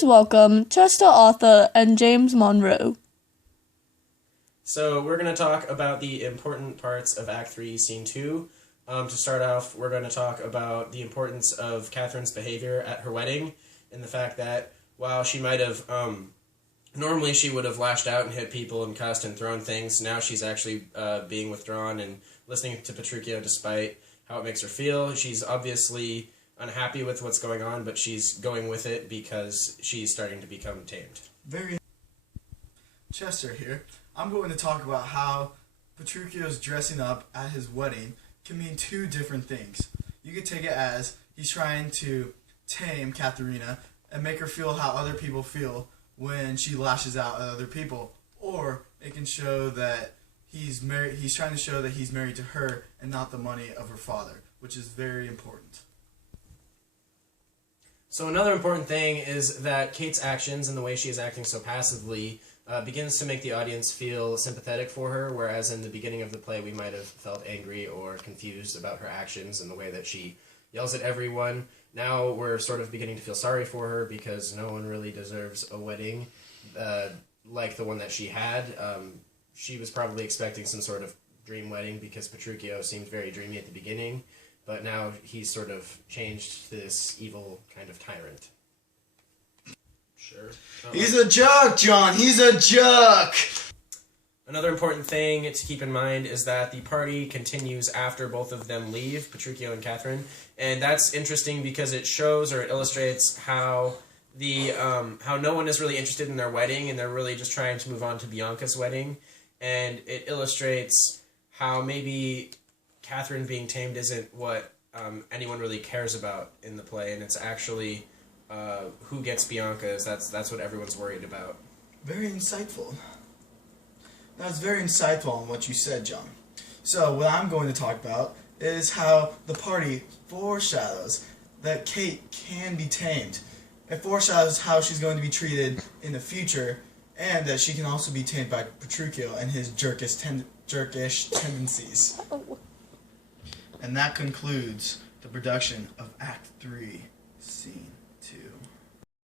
Please welcome Chester Arthur and James Monroe. So we're going to talk about the important parts of Act 3, Scene 2. To start off, we're going to talk about the importance of Catherine's behavior at her wedding, and the fact that while she might have, normally she would have lashed out and hit people and cussed and thrown things, now she's actually being withdrawn and listening to Petruchio despite how it makes her feel. She's obviously unhappy with what's going on, but she's going with it because she's starting to become tamed. Chester here. I'm going to talk about how Petruchio's dressing up at his wedding can mean two different things. You could take it as he's trying to tame Katharina and make her feel how other people feel when she lashes out at other people, or it can show that he's trying to show that he's married to her and not the money of her father, which is very important. So another important thing is that Kate's actions and the way she is acting so passively begins to make the audience feel sympathetic for her, whereas in the beginning of the play we might have felt angry or confused about her actions and the way that she yells at everyone. Now we're sort of beginning to feel sorry for her because no one really deserves a wedding like the one that she had. She was probably expecting some sort of dream wedding because Petruchio seemed very dreamy at the beginning, but now he's sort of changed to this evil kind of tyrant. Sure. He's a joke, John! He's a joke! Another important thing to keep in mind is that the party continues after both of them leave, Petruchio and Catherine, and that's interesting because it shows or it illustrates how how no one is really interested in their wedding and they're really just trying to move on to Bianca's wedding, and it illustrates how maybe Catherine being tamed isn't what anyone really cares about in the play, and it's actually who gets Bianca. That's what everyone's worried about. Very insightful. That was very insightful on what you said, John. So what I'm going to talk about is how the party foreshadows that Kate can be tamed. It foreshadows how she's going to be treated in the future, and that she can also be tamed by Petruchio and his jerkish tendencies. And that concludes the production of Act 3, Scene